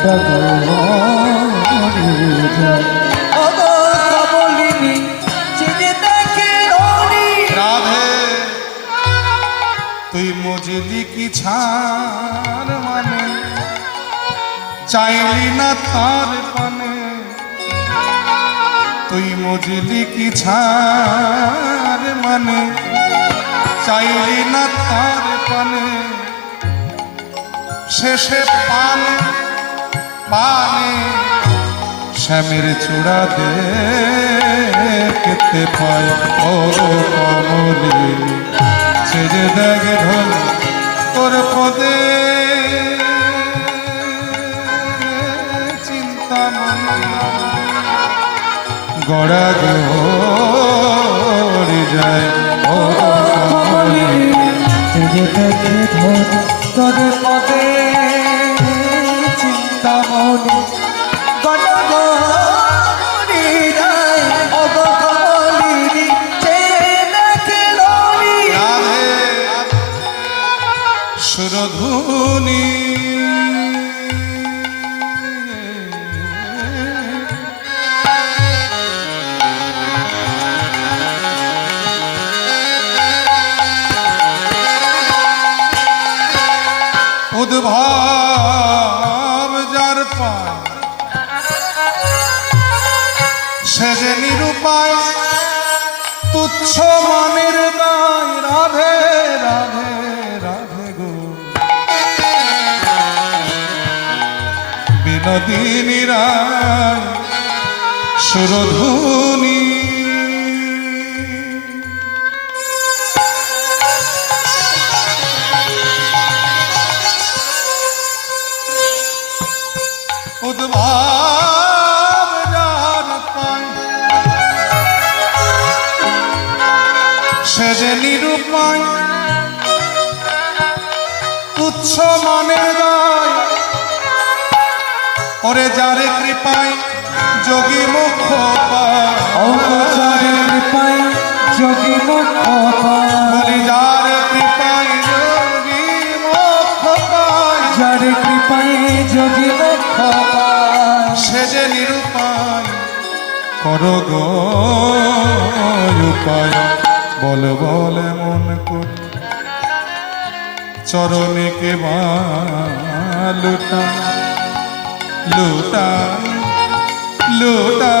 তুই মজলি কি ছাড় মানে চাইলি না তার পানে, তুই মজলি কি ছাড় মানে চাইলি না তার পানে, শেষে পানে পানে শ্যামের চূড়া দেখতে পায়। ও কমলিনী ছেড়ে দেখ ঢোল তোর পদে চিন্তা গড়া গড়ে যায়। ও কমলিনী ছেড়ে দেখ ঢোল তোর পদে চিন্তা মনে গড়া গড়ে যায়। ও কমলিনী সুরধুনি উদ্ভব যার পায় সে যে নিরুপায় তুচ্ছ মনের দায়। রাধে রাধে রাধে গো বিনোদিনী রায় সুরধুনি উদ্ভব যার পায় সে যে নিরুপায় তুচ্ছ মনের দায়। ওরে যারে কৃপায় যোগী মুখ পায়, যারে কৃপায় যোগী মুখ পায়, বলি যারে কৃপায় যোগী মুখ পায়, যারে কৃপায় যোগী মুখ পায় সে যে নিরুপায় কর গো উপায়। বল বল মন করি চরণে কে লুটা লুটা লুটা